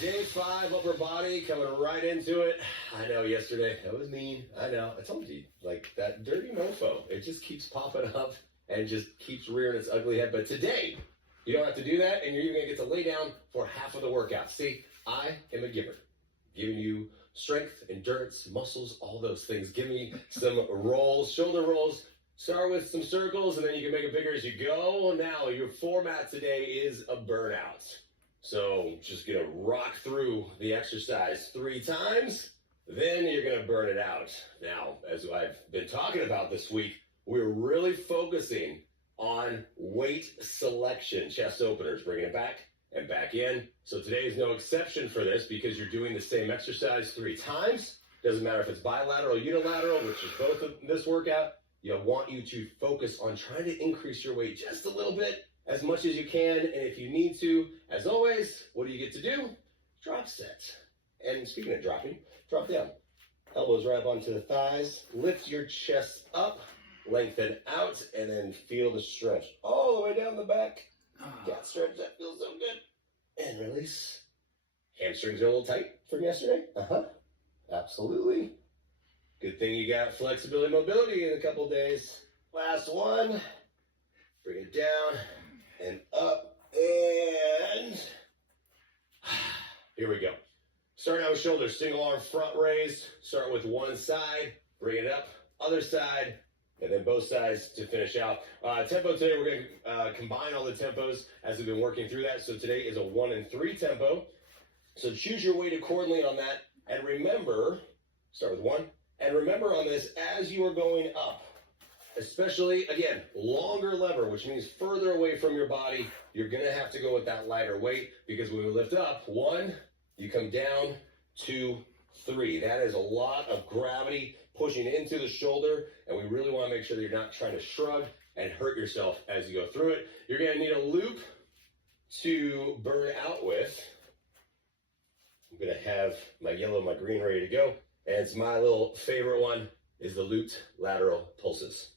Day 5, upper body, coming right into it. I know yesterday, that was mean. I know, I told you, like that dirty mofo, it just keeps popping up and just keeps rearing its ugly head. But today, you don't have to do that, and you're even gonna get to lay down for half of the workout. See, I am a giver, giving you strength, endurance, muscles, all those things. Give me some rolls, shoulder rolls. Start with some circles, and then you can make it bigger as you go. Now, your format today is a burnout. So just gonna rock through the exercise 3 times, then you're gonna burn it out. Now, as I've been talking about this week, we're really focusing on weight selection, chest openers, bringing it back and back in. So today is no exception for this because you're doing the same exercise 3 times. Doesn't matter if it's bilateral, unilateral, which is both of this workout. I want you to focus on trying to increase your weight just a little bit, as much as you can, and if you need to, as always, what do you get to do? Drop set. And speaking of dropping, drop down. Elbows right up onto the thighs, lift your chest up, lengthen out, and then feel the stretch all the way down the back. Got stretch, that feels so good. And release. Hamstrings are a little tight from yesterday. Absolutely. Good thing you got flexibility, mobility in a couple days. Last one. Bring it down and up, and here we go. Starting out with shoulders, single arm front raised. Start with one side, bring it up, other side, and then both sides to finish out. Tempo today, we're going to combine all the tempos as we've been working through that. So today is a 1 and 3 tempo. So choose your weight accordingly on that. And remember, start with 1. And remember on this, as you are going up, especially, again, longer lever, which means further away from your body, you're going to have to go with that lighter weight because when we lift up, 1, you come down, 2, 3. That is a lot of gravity pushing into the shoulder, and we really want to make sure that you're not trying to shrug and hurt yourself as you go through it. You're going to need a loop to burn out with. I'm going to have my yellow, my green ready to go. And it's my little favorite one is the looped lateral pulses.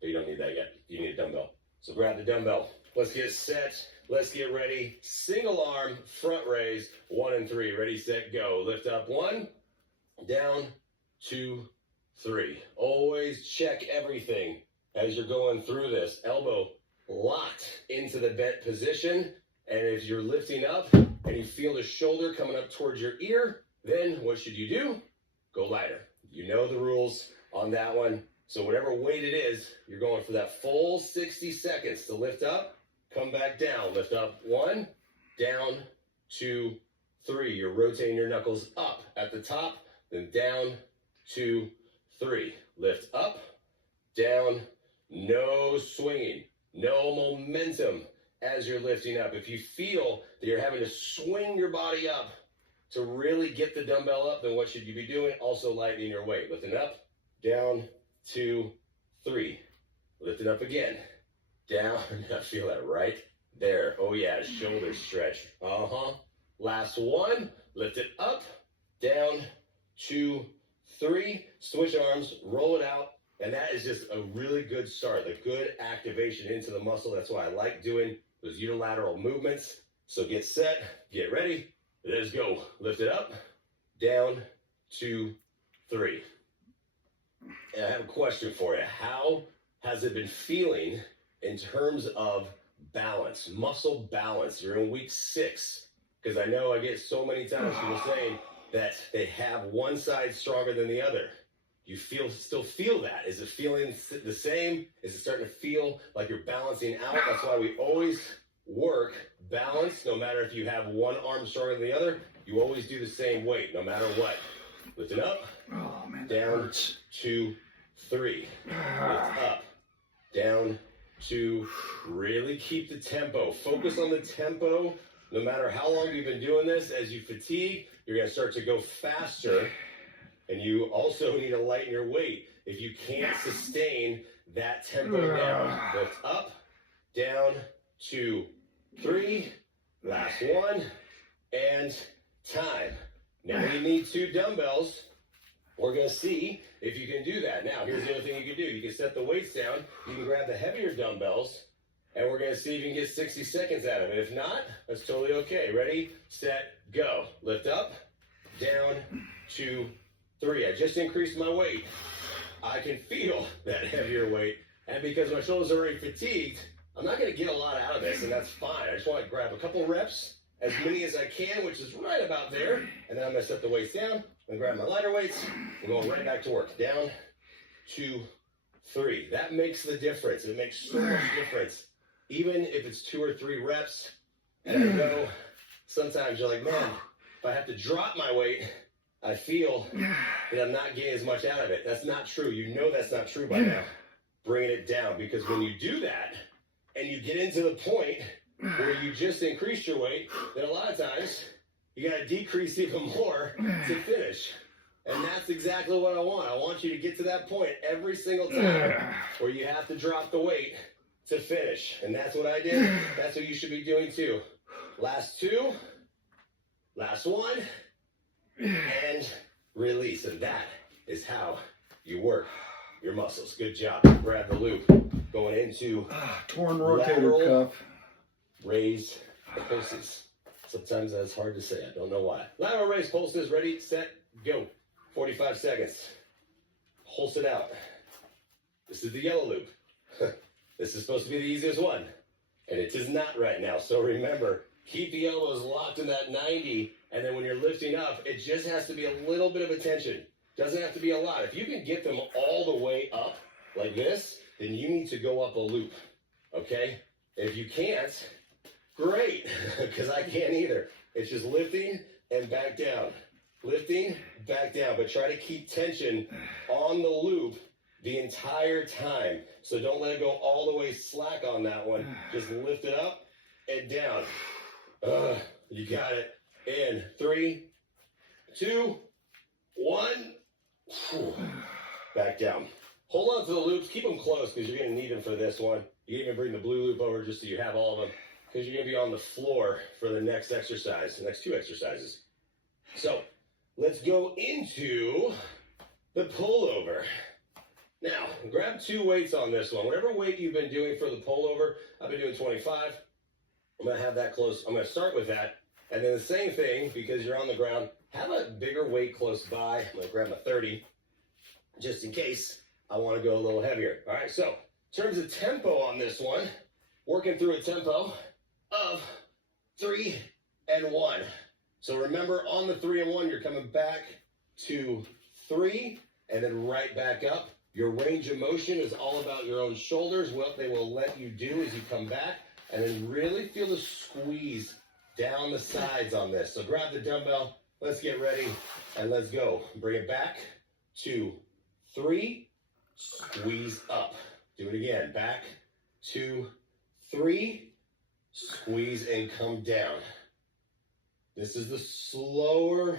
But you don't need that yet. You need a dumbbell. So grab the dumbbell. Let's get set. Let's get ready. Single arm, front raise, 1 and 3. Ready, set, go. Lift up 1, down, 2, 3. Always check everything as you're going through this. Elbow locked into the bent position. And if you're lifting up and you feel the shoulder coming up towards your ear, then what should you do? Go lighter. You know the rules on that one. So whatever weight it is, you're going for that full 60 seconds to lift up, come back down. Lift up 1, down, 2, 3. You're rotating your knuckles up at the top, then down, 2, 3. Lift up, down, no swinging, no momentum as you're lifting up. If you feel that you're having to swing your body up to really get the dumbbell up, then what should you be doing? Also lightening your weight. Lifting up, down, 2, 3. Lifting up again, down. I feel that right there. Oh yeah, shoulder stretch. Last one. Lift it up, down, 2, 3. Switch arms, roll it out. And that is just a really good start, a good activation into the muscle. That's why I like doing those unilateral movements. So get set, get ready. Let's go. Lift it up, down, 2, 3. And I have a question for you. How has it been feeling in terms of balance, muscle balance? You're in week 6, because I know I get so many times people saying that they have one side stronger than the other. You still feel that? Is it feeling the same? Is it starting to feel like you're balancing out? That's why we always work balance. No matter if you have one arm stronger than the other, you always do the same weight, no matter what. Lift it up, down, 2, 3. Lift up, down, 2. Really keep the tempo. Focus on the tempo. No matter how long you've been doing this, as you fatigue, you're going to start to go faster. And you also need to lighten your weight if you can't sustain that tempo down. Lift up, down, 2, 3. Last one. And time. Now you need 2 dumbbells. We're going to see if you can do that. Now, here's the other thing you can do. You can set the weights down. You can grab the heavier dumbbells. And we're going to see if you can get 60 seconds out of it. If not, that's totally okay. Ready, set, go. Lift up, down, 2, 3. I just increased my weight. I can feel that heavier weight. And because my shoulders are already fatigued, I'm not going to get a lot out of this, and that's fine. I just want to grab a couple reps, as many as I can, which is right about there. And then I'm going to set the weights down. I'm going to grab my lighter weights. We're going right back to work. Down, 2, 3. That makes the difference. It makes so much difference. Even if it's 2 or 3 reps, and I know sometimes you're like, man, if I have to drop my weight, I feel that I'm not getting as much out of it. That's not true. You know that's not true by now. Bringing it down, because when you do that and you get into the point where you just increased your weight, then a lot of times you got to decrease even more to finish. And that's exactly what I want. I want you to get to that point every single time where you have to drop the weight to finish. And that's what I did. That's what you should be doing too. Last 2, last 1, and release. And that is how you work your muscles. Good job. Grab the loop. Going into torn rotator cuff. Raise pulses. Sometimes that's hard to say. I don't know why. Lateral raise pulses. Ready, set, go. 45 seconds. Pulse it out. This is the yellow loop. This is supposed to be the easiest one. And it is not right now. So remember, keep the elbows locked in that 90. And then when you're lifting up, it just has to be a little bit of attention. Doesn't have to be a lot. If you can get them all the way up like this, then you need to go up a loop. Okay? If you can't, great, because I can't either. It's just lifting and back down. Lifting, back down. But try to keep tension on the loop the entire time. So don't let it go all the way slack on that one. Just lift it up and down. You got it. In 3, 2, 1. Back down. Hold on to the loops. Keep them close because you're going to need them for this one. You can even bring the blue loop over just so you have all of them, because you're going to be on the floor for the next exercise, the next 2 exercises. So let's go into the pullover. Now, grab 2 weights on this one. Whatever weight you've been doing for the pullover, I've been doing 25. I'm going to have that close. I'm going to start with that. And then the same thing, because you're on the ground, have a bigger weight close by. I'm going to grab a 30, just in case I want to go a little heavier. All right, so in terms of tempo on this one, working through a tempo of 3 and 1. So remember, on the 3 and 1, you're coming back to 3 and then right back up. Your range of motion is all about your own shoulders, what they will let you do as you come back, and then really feel the squeeze down the sides on this. So grab the dumbbell, let's get ready, and let's go. Bring it back, 2, 3, squeeze up. Do it again, back, 2, 3, squeeze and come down. This is the slower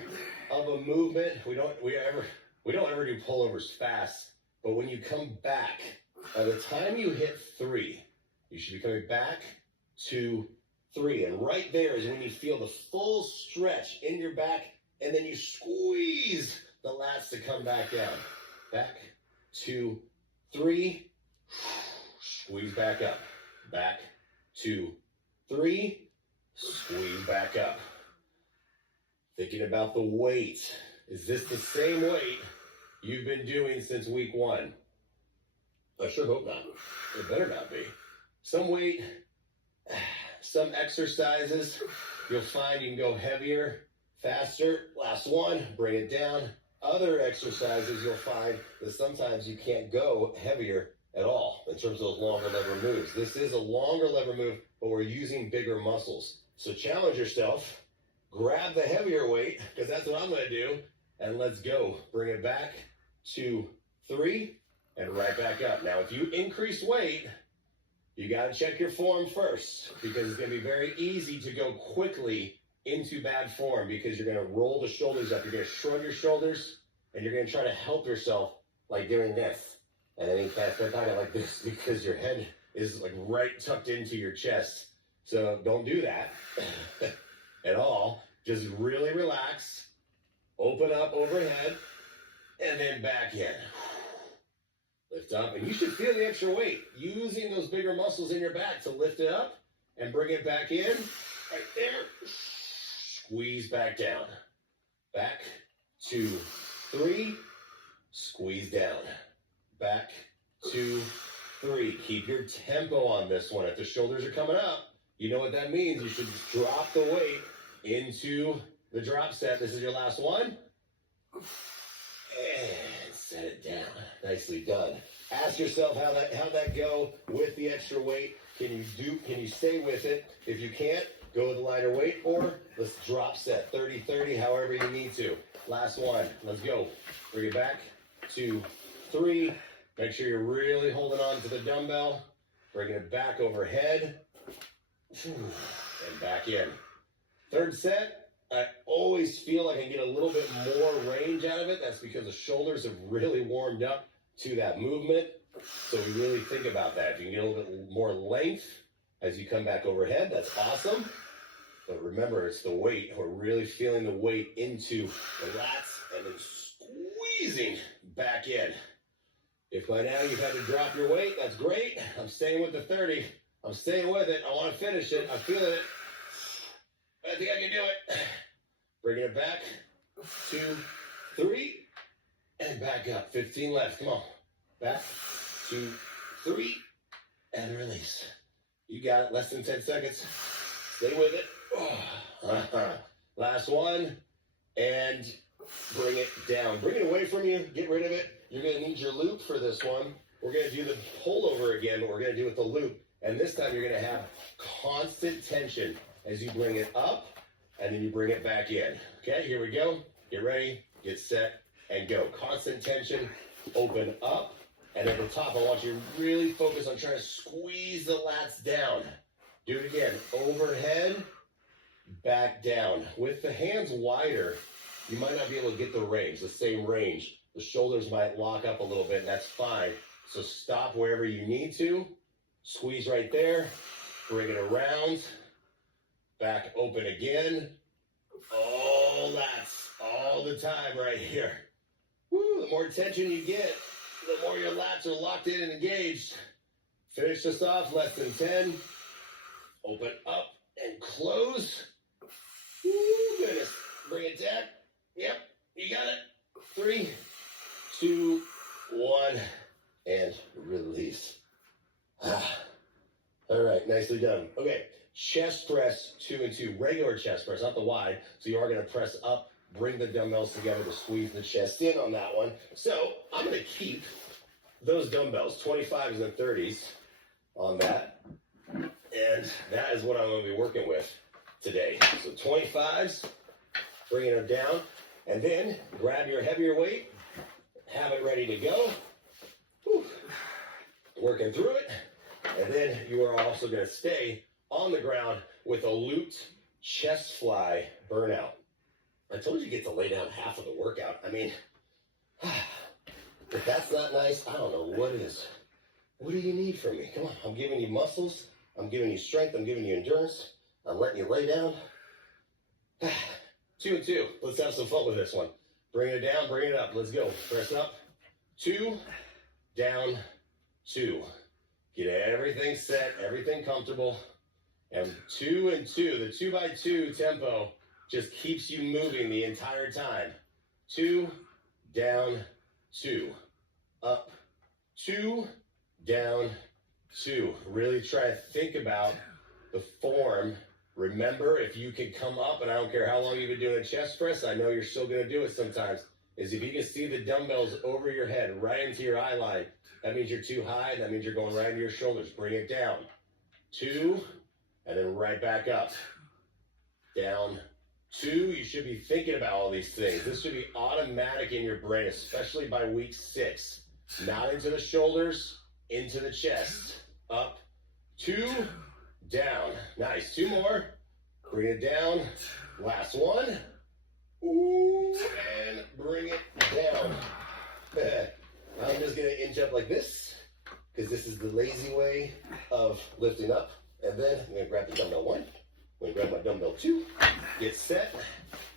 of a movement. We don't ever do pullovers fast, but when you come back, by the time you hit 3, you should be coming back to 3. And right there is when you feel the full stretch in your back, and then you squeeze the lats to come back down. Back, 2, 3, squeeze back up. Back, 2, 3, squeeze back up. Thinking about the weight. Is this the same weight you've been doing since week 1? I sure hope not. It better not be. Some weight, some exercises, you'll find you can go heavier, faster. Last one, bring it down. Other exercises, you'll find that sometimes you can't go heavier at all in terms of those longer lever moves. This is a longer lever move, but we're using bigger muscles. So challenge yourself. Grab the heavier weight, because that's what I'm going to do, and let's go. Bring it back, 2, 3, and right back up. Now, if you increase weight, you got to check your form first, because it's going to be very easy to go quickly into bad form, because you're going to roll the shoulders up. You're going to shrug your shoulders, and you're going to try to help yourself like doing this. And then you can't start talking like this because your head is like right tucked into your chest. So don't do that at all. Just really relax, open up overhead, and then back in. Lift up, and you should feel the extra weight, using those bigger muscles in your back to lift it up and bring it back in. Right there. squeeze back down. Back, 2, 3, squeeze down. Back, 2, 3. Keep your tempo on this one. If the shoulders are coming up, you know what that means. You should drop the weight into the drop set. This is your last one. And set it down. Nicely done. Ask yourself how'd that go with the extra weight. Can you stay with it? If you can't, go with a lighter weight, or let's drop set 30-30, however you need to. Last one. Let's go. Bring it back. 2, 3. Make sure you're really holding on to the dumbbell. Bringing it back overhead. And back in. Third set, I always feel like I get a little bit more range out of it. That's because the shoulders have really warmed up to that movement. So we really think about that. If you can get a little bit more length as you come back overhead, that's awesome. But remember, it's the weight. We're really feeling the weight into the lats and then squeezing back in. If by now you've had to drop your weight, that's great. I'm staying with the 30. I'm staying with it. I want to finish it. I'm feeling it. I think I can do it. Bringing it back. 2, 3. And back up. 15 left. Come on. Back. 2, 3. And release. You got it. Less than 10 seconds. Stay with it. Last one. And bring it down. Bring it away from you. Get rid of it. You're going to need your loop for this one. We're going to do the pullover again, but we're going to do it with the loop. And this time you're going to have constant tension as you bring it up and then you bring it back in. Okay, here we go. Get ready, get set, and go. Constant tension, open up. And at the top, I want you to really focus on trying to squeeze the lats down. Do it again. Overhead, back down. With the hands wider, you might not be able to get the range, the same range. The shoulders might lock up a little bit, and that's fine. So stop wherever you need to. Squeeze right there. Bring it around. Back open again. All lats, all the time right here. Woo, the more tension you get, the more your lats are locked in and engaged. Finish this off, less than 10. Open up and close. Woo, goodness. Bring it down. Yep, you got it. 3, 2, 1, and release. All right, nicely done. Okay, chest press 2 and 2, regular chest press, not the wide. So you are going to press up, bring the dumbbells together to squeeze the chest in on that one. So I'm going to keep those dumbbells, 25s and 30s on that. And that is what I'm going to be working with today. So 25s, bringing them down. And then grab your heavier weight, have it ready to go. Whew. Working through it. And then you are also going to stay on the ground with a looped chest fly burnout. I told you to get to lay down half of the workout. I mean, if that's not nice, I don't know what is. What do you need from me? Come on, I'm giving you muscles. I'm giving you strength. I'm giving you endurance. I'm letting you lay down. 2 and 2. Let's have some fun with this one. Bring it down, bring it up. Let's go. Press up. 2, down, 2. Get everything set, everything comfortable. And 2 and 2. The 2x2 tempo just keeps you moving the entire time. 2, down, 2. Up, 2, down, 2. Really try to think about the form. Remember, if you can come up, and I don't care how long you've been doing a chest press, I know you're still going to do it sometimes, is if you can see the dumbbells over your head, right into your eye line, that means you're too high. That means you're going right into your shoulders. Bring it down. 2, and then right back up. Down, 2. You should be thinking about all these things. This should be automatic in your brain, especially by week 6. Not into the shoulders, into the chest. Up, 2, down. Nice. 2 more. Bring it down. Last one. Ooh, and bring it down. I'm just going to inch up like this because this is the lazy way of lifting up. And then I'm going to grab the dumbbell 1. I'm going to grab my dumbbell 2. Get set.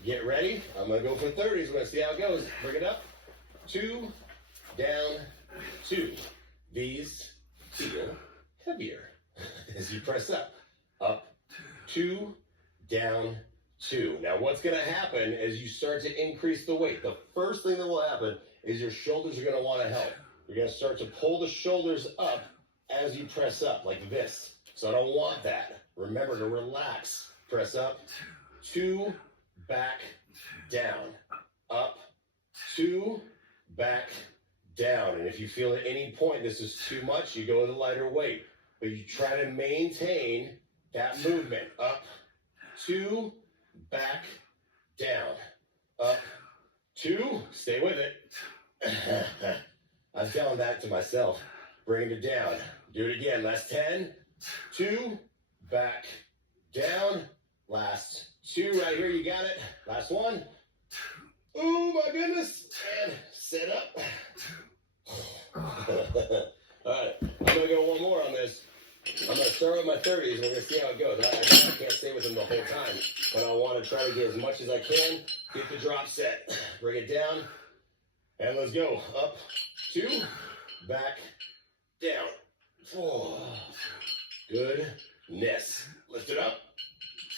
Get ready. I'm going to go for 30s. We're going to see how it goes. Bring it up. 2, down, 2. These feel heavier as you press up. Up, 2, down, 2. Now what's going to happen as you start to increase the weight, the first thing that will happen is your shoulders are going to want to help. You're going to start to pull the shoulders up as you press up like this. So I don't want that. Remember to relax. Press up, 2, back, down, up, 2, back, down. And if you feel at any point this is too much, you go with a lighter weight. But you try to maintain that movement. Up, 2, back, down, up, 2, stay with it. I'm telling that to myself. Bring it down. Do it again. Last 10, 2, back, down. Last 2 right here. You got it. Last 1. Oh my goodness. And sit up. All right. I'm going to go one more on this. I'm going to start with my 30s and we're going to see how it goes. I can't stay with them the whole time, but I want to try to get as much as I can. Get the drop set. Bring it down. And let's go. Up, 2, back, down. 4. Goodness. Lift it up.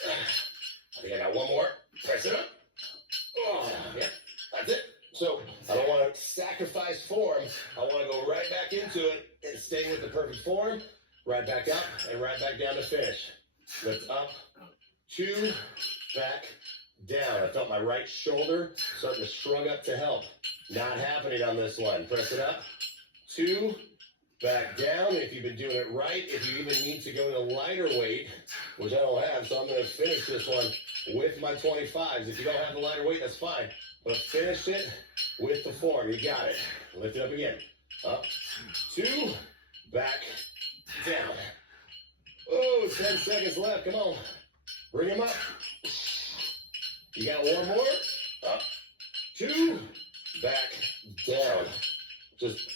I think I got one more. Press it up. Oh, yeah, that's it. So I don't want to sacrifice form. I want to go right back into it and stay with the perfect form. Right back up and right back down to finish. Lift up, 2, back, down. I felt my right shoulder starting to shrug up to help. Not happening on this one. Press it up, 2, back down. If you've been doing it right, if you even need to go to lighter weight, which I don't have, so I'm going to finish this one with my 25s. If you don't have the lighter weight, that's fine. But finish it with the form. You got it. Lift it up again. Up, 2, back, down. Oh, 10 seconds left. Come on. Bring them up. You got one more. Up, 2, back, down. Just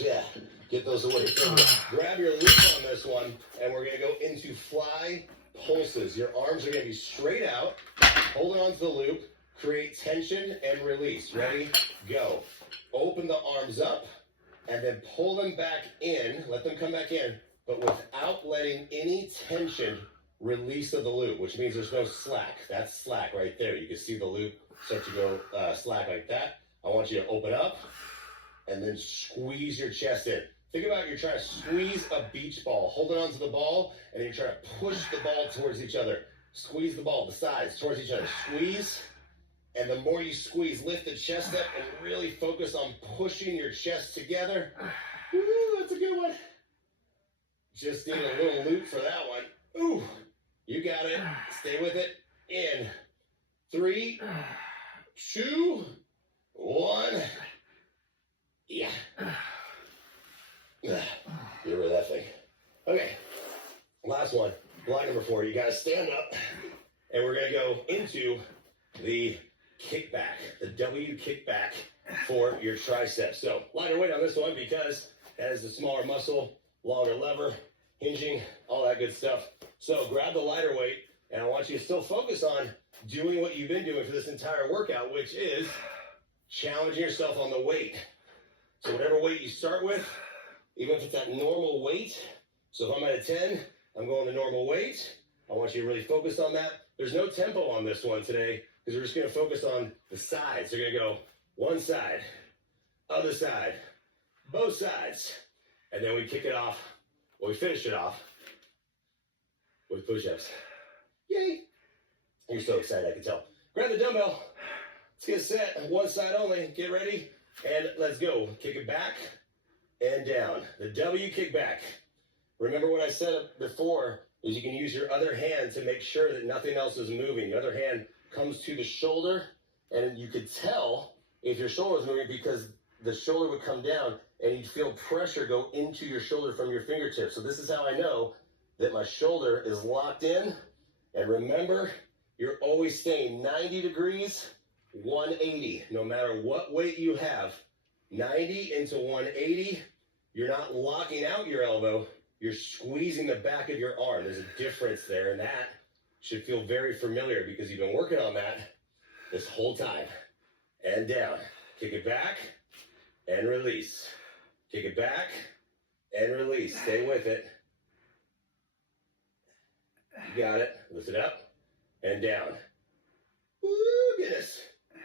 yeah, get those away from you. Grab your loop on this one, and we're going to go into fly pulses. Your arms are going to be straight out. Hold on to the loop. Create tension and release. Ready? Go. Open the arms up, and then pull them back in. Let them come back in, but without letting any tension release of the loop, which means there's no slack. That's slack right there. You can see the loop start to go slack like that. I want you to open up and then squeeze your chest in. Think about you're trying to squeeze a beach ball, holding onto the ball, and then you're trying to push the ball towards each other. Squeeze the ball, the sides towards each other. Squeeze, and the more you squeeze, lift the chest up and really focus on pushing your chest together. Woo, that's a good one. Just need a little loop for that one. Ooh, you got it. Stay with it. In 3, 2, 1. Yeah. Get rid of that thing. Okay. Last one. Line number 4. You got to stand up. And we're going to go into the kickback. The W kickback for your triceps. So lighter weight on this one because that is the smaller muscle, longer lever, hinging, all that good stuff. So grab the lighter weight, and I want you to still focus on doing what you've been doing for this entire workout, which is challenging yourself on the weight. So whatever weight you start with, even if it's at normal weight, so if I'm at a 10, I'm going to normal weight. I want you to really focus on that. There's no tempo on this one today because we're just going to focus on the sides. So you're going to go one side, other side, both sides, and then we kick it off, or we finish it off with push-ups. Yay! You're so excited, I can tell. Grab the dumbbell. Let's get set. One side only. Get ready. And let's go. Kick it back and down. The W kickback. Remember what I said before is you can use your other hand to make sure that nothing else is moving. The other hand comes to the shoulder, and you could tell if your shoulder was moving because the shoulder would come down and you'd feel pressure go into your shoulder from your fingertips. So this is how I know that my shoulder is locked in. And remember, you're always staying 90 degrees, 180, no matter what weight you have. 90 into 180, you're not locking out your elbow, you're squeezing the back of your arm. There's a difference there, and that should feel very familiar because you've been working on that this whole time. And down. Kick it back and release. Kick it back and release. Stay with it. You got it. Lift it up and down. Woo, goodness.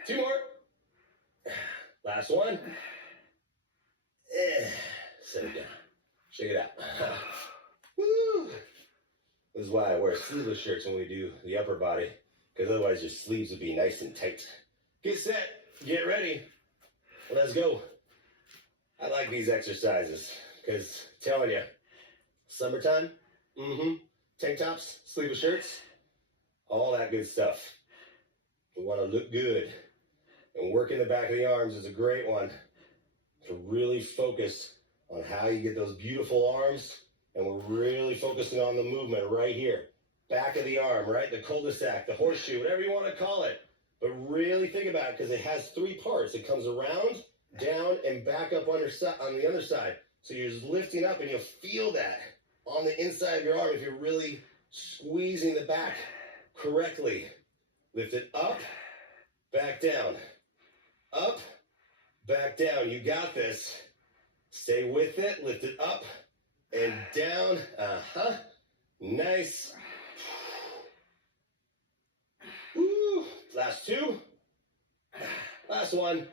2 more. Last one. Set it down. Shake it out. Woo. This is why I wear sleeveless shirts when we do the upper body, because otherwise your sleeves would be nice and tight. Get set. Get ready. Let's go. I like these exercises because I'm telling you, summertime, tank tops, sleeveless shirts, all that good stuff. We want to look good. And working the back of the arms is a great one to really focus on how you get those beautiful arms. And we're really focusing on the movement right here. Back of the arm, right? The cul-de-sac, the horseshoe, whatever you want to call it. But really think about it because it has 3 parts. It comes around, down, and back up on the other side. So you're just lifting up and you'll feel that on the inside of your arm if you're really squeezing the back correctly. Lift it up, back down. Up, back down. You got this. Stay with it. Lift it up and down. Nice. Woo. Last 2. Last one.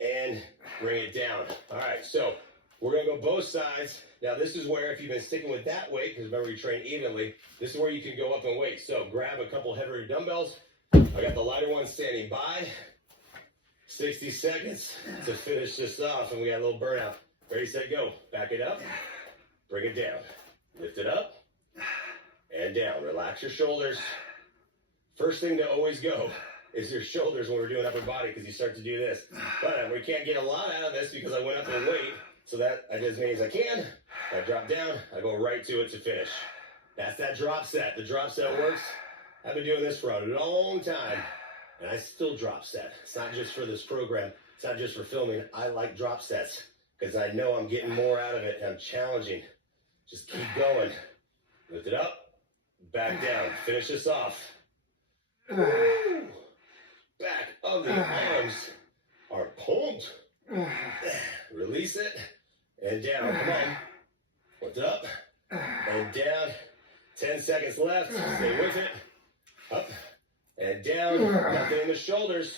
And bring it down. All right, so we're going to go both sides. Now, this is where if you've been sticking with that weight, because remember you train evenly, this is where you can go up in weight. So grab a couple heavier dumbbells. I got the lighter one standing by. 60 seconds to finish this off, and we got a little burnout. Ready, set, go. Back it up. Bring it down. Lift it up and down. Relax your shoulders. First thing to always go is your shoulders when we're doing upper body because you start to do this. But we can't get a lot out of this because I went up in weight, so that I did as many as I can. I drop down. I go right to it to finish. That's that drop set. The drop set works. I've been doing this for a long time. And I still drop set. It's not just for this program. It's not just for filming. I like drop sets because I know I'm getting more out of it and I'm challenging. Just keep going. Lift it up, back down. Finish this off. Woo. Back of the arms are pumped. Release it and down. Come on. Lift it up and down. 10 seconds left. Stay with it. Up. And down, nothing in the shoulders.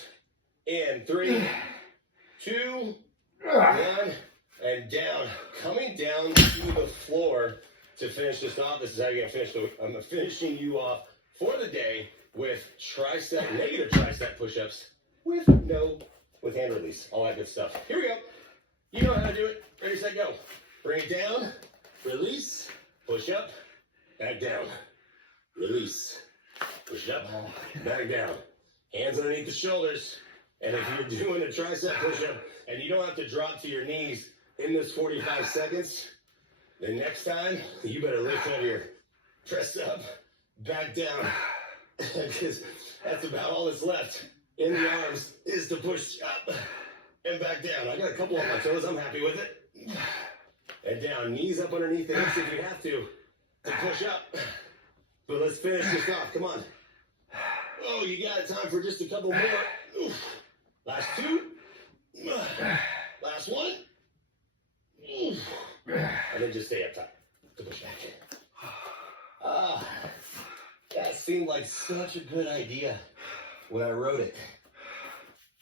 In 3, 2, 1, and down. Coming down to the floor to finish this off. This is how you're gonna finish. I'm finishing you off for the day with negative tricep push-ups with hand release, all that good stuff. Here we go. You know how to do it. Ready, set, go. Bring it down, release, push up, back down, release. Push it up, back down. Hands underneath the shoulders. And if you're doing a tricep push-up and you don't have to drop to your knees in this 45 seconds, the next time, you better lift heavier. Press up, back down. Because that's about all that's left in the arms is to push up and back down. I got a couple on my toes. I'm happy with it. And down. Knees up underneath the hips if you have to push up. But let's finish this off. Come on. Oh, you got time for just a couple more. Oof. Last 2. Last 1. Oof. And then just stay up top to push back. That seemed like such a good idea when I wrote it.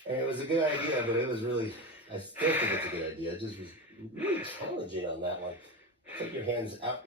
And it was a good idea, but it was really, I still think it's a good idea. It just was really challenging on that one. Take your hands out